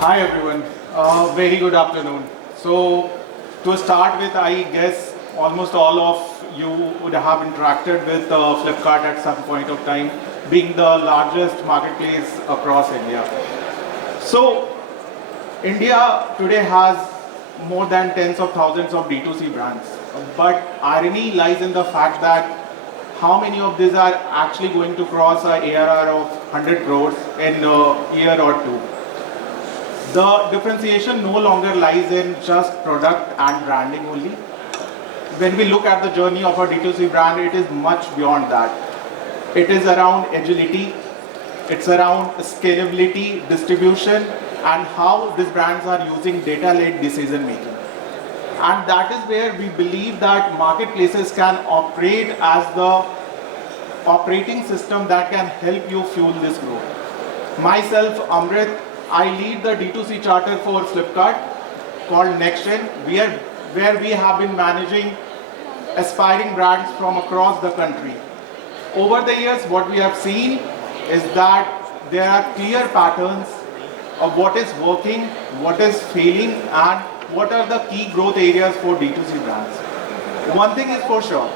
Hi everyone, very good afternoon. So to start with, I guess almost all of you would have interacted with Flipkart at some point of time, being the largest marketplace across India. So India today has more than tens of thousands of D2C brands, but irony lies in the fact that how many of these are actually going to cross a ARR of 100 crores in a year or two. The differentiation no longer lies in just product and branding only. When we look at the journey of a D2C brand, it is much beyond that. It is around agility, it's around scalability, distribution, and how these brands are using data-led decision making. And that is where we believe that marketplaces can operate as the operating system that can help you fuel this growth. Myself, Amrit, I lead the D2C charter for Flipkart called NextGen, where we have been managing aspiring brands from across the country. Over the years, what we have seen is that there are clear patterns of what is working, what is failing, and what are the key growth areas for D2C brands. One thing is for sure,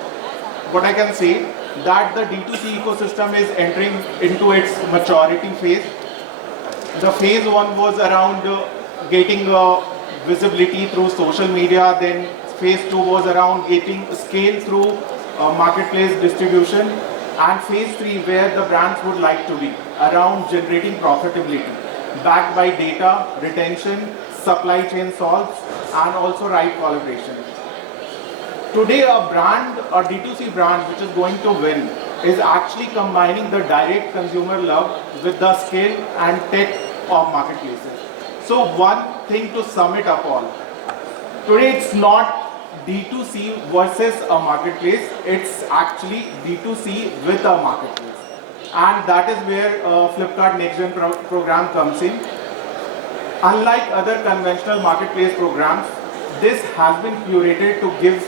what I can say, that the D2C ecosystem is entering into its maturity phase. The phase one was around getting visibility through social media, then phase two was around getting scale through marketplace distribution, and phase three where the brands would like to be around generating profitability backed by data, retention, supply chain solves, and also right collaboration. Today a brand, a D2C brand which is going to win is actually combining the direct consumer love with the scale and tech of marketplaces. So one thing to sum it up all, today it's not D2C versus a marketplace, it's actually D2C with a marketplace. And that is where Flipkart NextGen program comes in. Unlike other conventional marketplace programs, this has been curated to give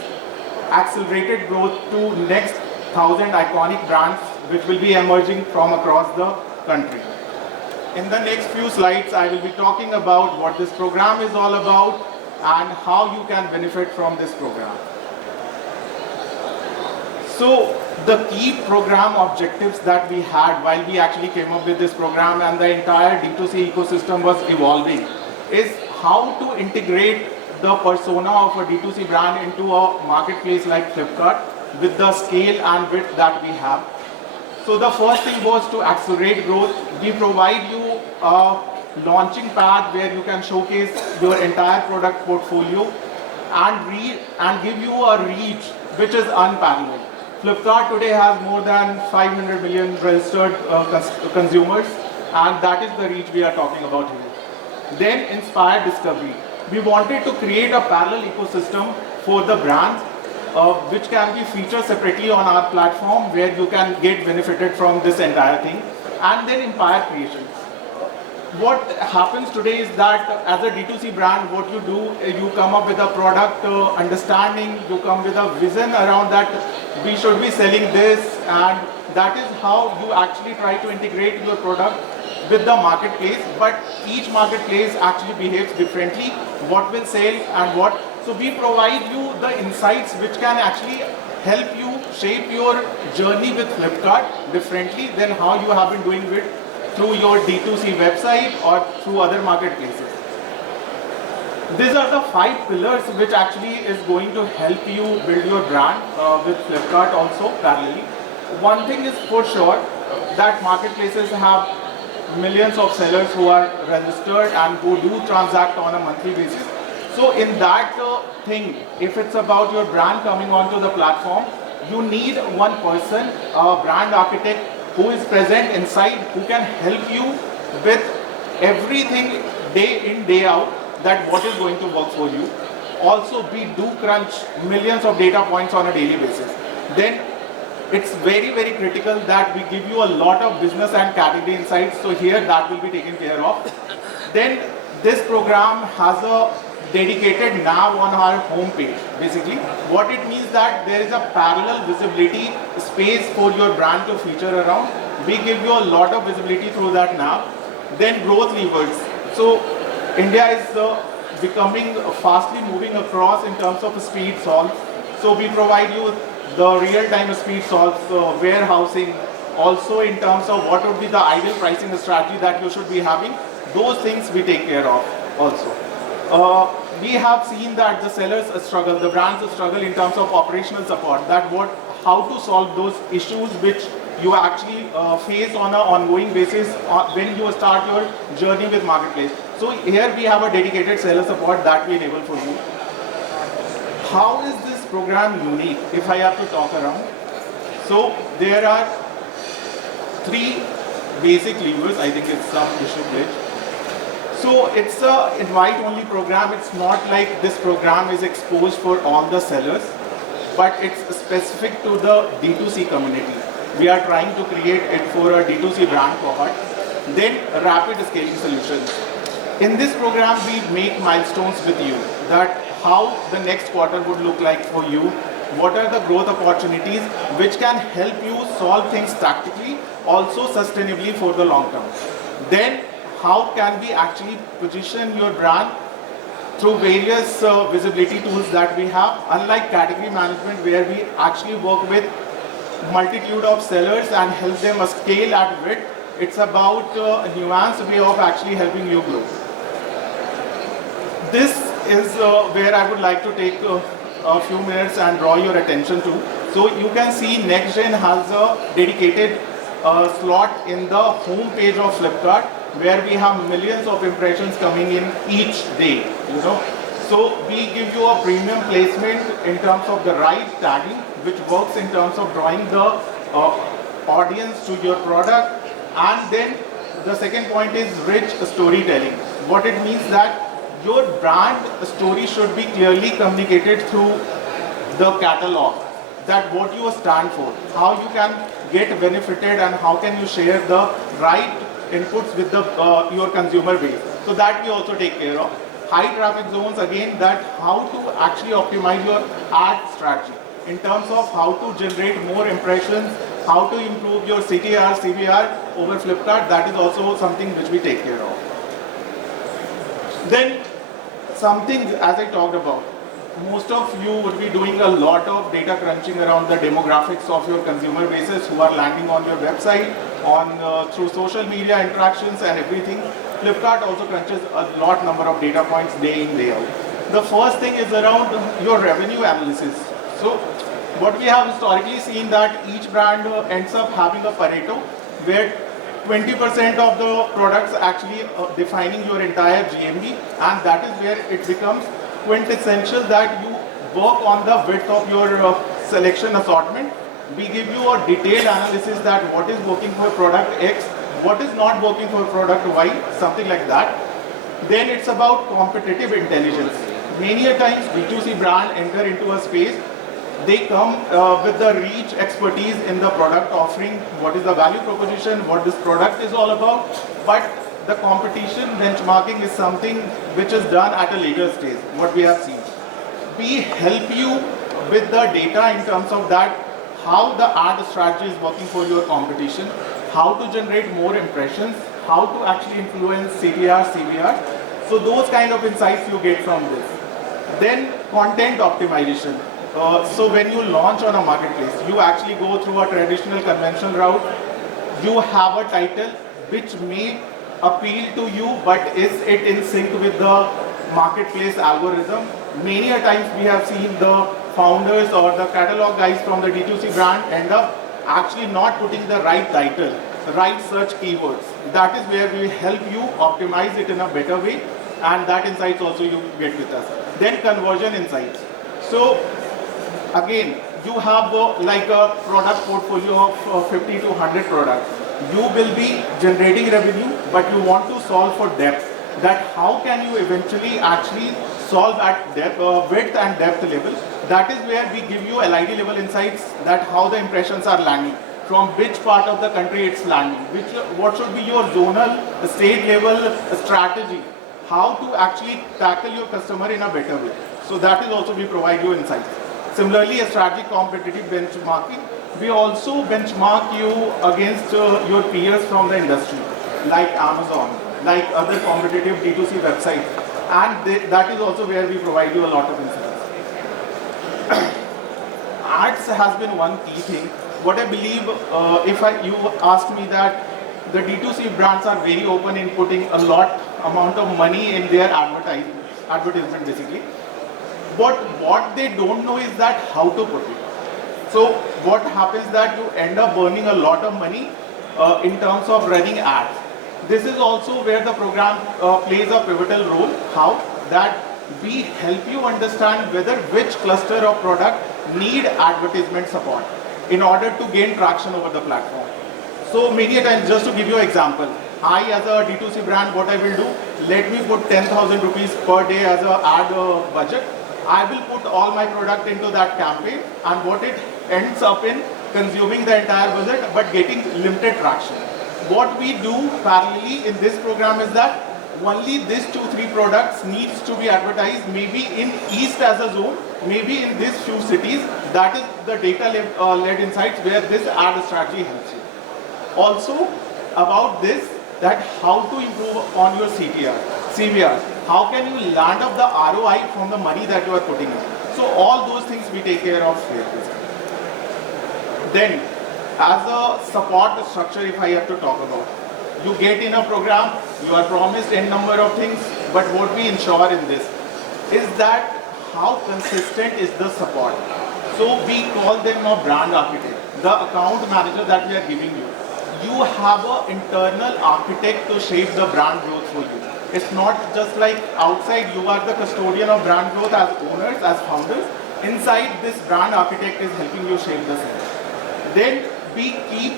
accelerated growth to next 1,000 iconic brands which will be emerging from across the country. In the next few slides, I will be talking about what this program is all about and how you can benefit from this program. So the key program objectives that we had while we actually came up with this program and the entire D2C ecosystem was evolving is how to integrate the persona of a D2C brand into a marketplace like Flipkart with the scale and width that we have. So the first thing was to accelerate growth. We provide you a launching pad where you can showcase your entire product portfolio and give you a reach which is unparalleled. Flipkart today has more than 500 million registered consumers, and that is the reach we are talking about here. Then inspire discovery. We wanted to create a parallel ecosystem for the brands which can be featured separately on our platform where you can get benefited from this entire thing, and then inspire creation. What happens today is that as a D2C brand, what you do, you come up with a product understanding, you come with a vision around that we should be selling this, and that is how you actually try to integrate your product with the marketplace, but each marketplace actually behaves differently, what will sell and what. So we provide you the insights which can actually help you shape your journey with Flipkart differently than how you have been doing it through your D2C website or through other marketplaces. These are the 5 pillars which actually is going to help you build your brand with Flipkart also parallelly. One thing is for sure that marketplaces have millions of sellers who are registered and who do transact on a monthly basis. So in that thing, if it's about your brand coming onto the platform, you need one person, a brand architect who is present inside, who can help you with everything day in, day out, that what is going to work for you. Also, we do crunch millions of data points on a daily basis. Then it's very, very critical that we give you a lot of business and category insights. So here that will be taken care of. Then this program has a dedicated nav on our homepage. Basically, what it means that there is a parallel visibility space for your brand to feature around. We give you a lot of visibility through that nav. Then growth levers. So India is becoming fastly moving across in terms of speed solve. So we provide you the real-time speed solves, warehousing, also in terms of what would be the ideal pricing strategy that you should be having. Those things we take care of also. We have seen that the sellers struggle, the brands struggle in terms of operational support, how to solve those issues which you actually face on an ongoing basis when you start your journey with marketplace. So here we have a dedicated seller support that we enable for you. How is this program unique if I have to talk around? So there are 3 basic levers. I think it's some issue glitch. So it's a invite only program. It's not like this program is exposed for all the sellers, but it's specific to the D2C community. We are trying to create it for a D2C brand cohort. Then rapid scaling solutions. In this program, we make milestones with you that how the next quarter would look like for you, what are the growth opportunities which can help you solve things tactically, also sustainably for the long term. Then how can we actually position your brand through various visibility tools that we have, unlike category management where we actually work with multitude of sellers and help them scale at width. It's about a nuanced way of actually helping you grow. This is where I would like to take a few minutes and draw your attention to. So you can see NextGen has a dedicated slot in the home page of Flipkart where we have millions of impressions coming in each day. So we give you a premium placement in terms of the right tagging, which works in terms of drawing the audience to your product. And then the second point is rich storytelling. What it means that your brand story should be clearly communicated through the catalog, that what you stand for, how you can get benefited and how can you share the right inputs with your consumer base. So that we also take care of. High traffic zones, again, that how to actually optimize your ad strategy in terms of how to generate more impressions, how to improve your CTR, CVR over Flipkart. That is also something which we take care of. Then something, as I talked about, most of you would be doing a lot of data crunching around the demographics of your consumer bases who are landing on your website, through social media interactions and everything. Flipkart also crunches a lot number of data points day in, day out. The first thing is around your revenue analysis. So what we have historically seen that each brand ends up having a Pareto where 20% of the products actually defining your entire GMV, and that is where it becomes quintessential that you work on the width of your selection assortment. We give you a detailed analysis that what is working for product X, what is not working for product Y, something like that. Then it's about competitive intelligence. Many a times B2C brand enter into a space, they come with the reach expertise in the product offering, what is the value proposition, what this product is all about, but the competition benchmarking is something which is done at a later stage, what we have seen. We help you with the data in terms of that, how the ad strategy is working for your competition, how to generate more impressions, how to actually influence CTR, CVR. So those kind of insights you get from this. Then content optimization. So when you launch on a marketplace, you actually go through a traditional conventional route. You have a title which may appeal to you, but is it in sync with the marketplace algorithm? Many a times we have seen the founders or the catalog guys from the D2C brand end up actually not putting the right title, the right search keywords. That is where we help you optimize it in a better way, and that insights also you get with us. Then conversion insights. So again, you have like a product portfolio of 50 to 100 products. You will be generating revenue, but you want to solve for depth. That how can you eventually actually solve at depth, width and depth level. That is where we give you LID level insights, that how the impressions are landing, from which part of the country it's landing, what should be your zonal, state level strategy, how to actually tackle your customer in a better way. So that is also we provide you insights. Similarly, a strategic competitive benchmarking. We also benchmark you against your peers from the industry, like Amazon, like other competitive D2C websites. And that is also where we provide you a lot of insights. Ads has been one key thing. What I believe, if you ask me that the D2C brands are very open in putting a lot amount of money in their advertisement basically. But what they don't know is that how to put it. So what happens that you end up burning a lot of money in terms of running ads. This is also where the program plays a pivotal role. How? That we help you understand whether which cluster of product need advertisement support in order to gain traction over the platform. So many times, just to give you an example, I as a D2C brand, what I will do, let me put 10,000 rupees per day as an ad budget. I will put all my product into that campaign, and what it ends up in consuming the entire budget but getting limited traction. What we do parallelly in this program is that only these 2-3 products needs to be advertised, maybe in East as a zone, maybe in these few cities. That is the data-led insights where this ad strategy helps you. Also about this, that how to improve on your CVR. How can you land up the ROI from the money that you are putting in? So all those things we take care of here. Then, as a support structure, if I have to talk about, you get in a program, you are promised n number of things, but what we ensure in this is that how consistent is the support. So we call them a brand architect, the account manager that we are giving you. You have an internal architect to shape the brand growth for you. It's not just like outside you are the custodian of brand growth as owners, as founders. Inside, this brand architect is helping you shape the same. Then we keep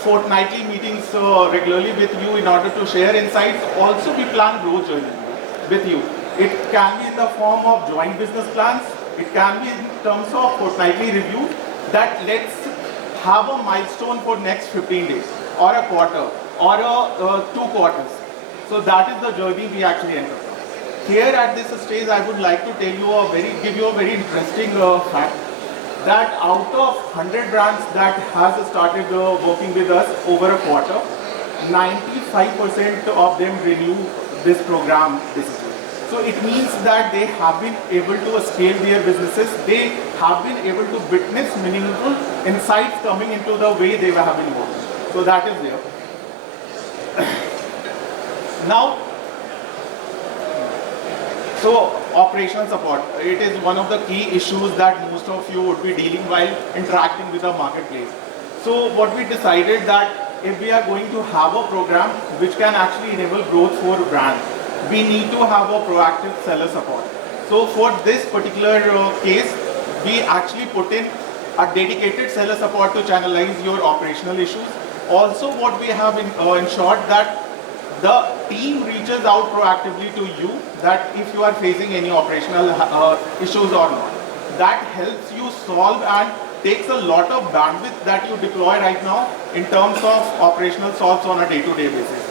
fortnightly meetings regularly with you in order to share insights. Also, we plan growth journey with you. It can be in the form of joint business plans. It can be in terms of fortnightly review that let's have a milestone for next 15 days or a quarter or 2 quarters. So that is the journey we actually enter. Here at this stage, I would like to give you a very interesting fact that out of 100 brands that has started working with us over a quarter, 95% of them renew this program basically. So it means that they have been able to scale their businesses. They have been able to witness meaningful insights coming into the way they have been working. So that is there. Now, so operational support, it is one of the key issues that most of you would be dealing while interacting with the marketplace. So what we decided that if we are going to have a program which can actually enable growth for brands, we need to have a proactive seller support. So for this particular case, we actually put in a dedicated seller support to channelize your operational issues. Also what we have ensured that the team reaches out proactively to you that if you are facing any operational issues or not. That helps you solve and takes a lot of bandwidth that you deploy right now in terms of operational solves on a day-to-day basis.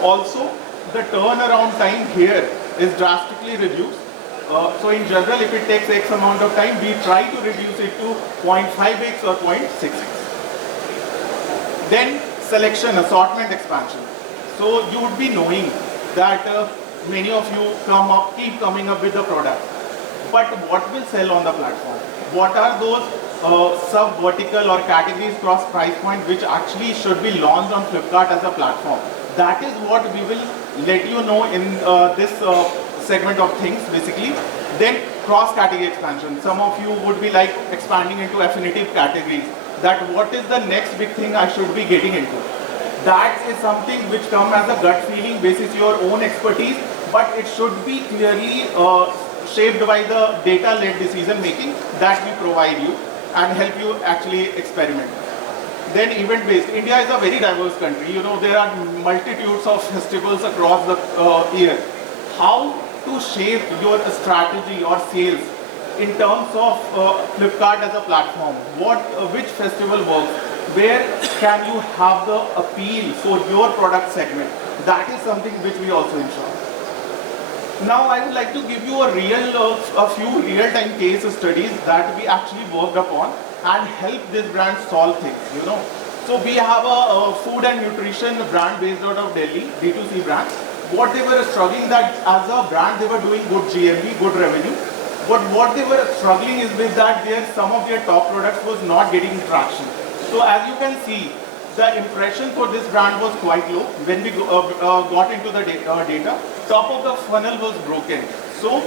Also, the turnaround time here is drastically reduced. So in general, if it takes X amount of time, we try to reduce it to 0.5x or 0.6x. Then selection, assortment expansion. So you would be knowing that many of you keep coming up with the product. But what will sell on the platform? What are those sub-vertical or categories cross price point which actually should be launched on Flipkart as a platform? That is what we will let you know in this segment of things basically. Then cross-category expansion. Some of you would be like expanding into affinitive categories. That what is the next big thing I should be getting into? That is something which comes as a gut feeling basis your own expertise, but it should be clearly shaped by the data-led decision making that we provide you and help you actually experiment. Then event-based. India is a very diverse country. You know, there are multitudes of festivals across the year. How to shape your strategy or sales in terms of Flipkart as a platform? Which festival works? Where can you have the appeal for your product segment? That is something which we also ensure. Now I would like to give you a few real-time case studies that we actually worked upon and help this brand solve things, you know. So we have a food and nutrition brand based out of Delhi, D2C brand. what they were struggling that as a brand they were doing good GMV, good revenue. But what they were struggling is with that some of their top products was not getting traction. So as you can see, the impression for this brand was quite low. When we got into the data, top of the funnel was broken. So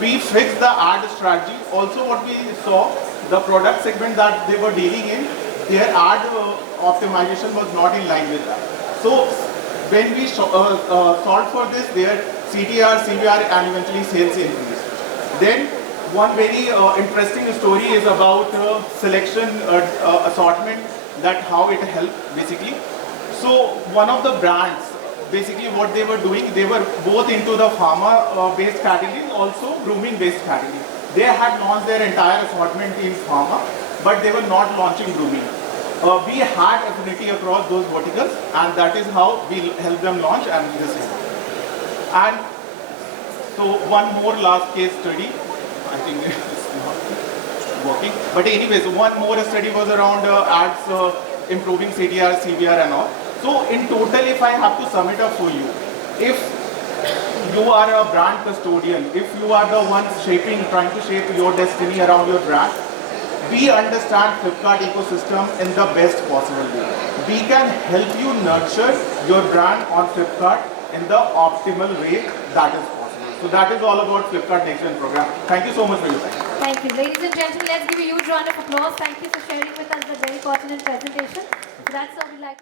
we fixed the ad strategy. Also what we saw, the product segment that they were dealing in, their ad optimization was not in line with that. So when we solved for this, their CTR, CVR and eventually sales increased. Then one very interesting story is about selection assortment, that how it helped basically. So one of the brands, basically what they were doing, they were both into the pharma based category, also grooming based category. They had launched their entire assortment in pharma, but they were not launching grooming. We had affinity across those verticals, and that is how we helped them launch and this is. And so one more last case study. I think it's not working. But anyways, one more study was around ads improving CTR, CVR and all. So in total, if I have to sum it up for you, if you are a brand custodian, if you are the one trying to shape your destiny around your brand, we understand Flipkart ecosystem in the best possible way. We can help you nurture your brand on Flipkart in the optimal way that is possible. So that is all about Flipkart Next Gen program. Thank you so much for your time. Thank you. Ladies and gentlemen, let's give a huge round of applause. Thank you for sharing with us the very pertinent presentation. So that's how we like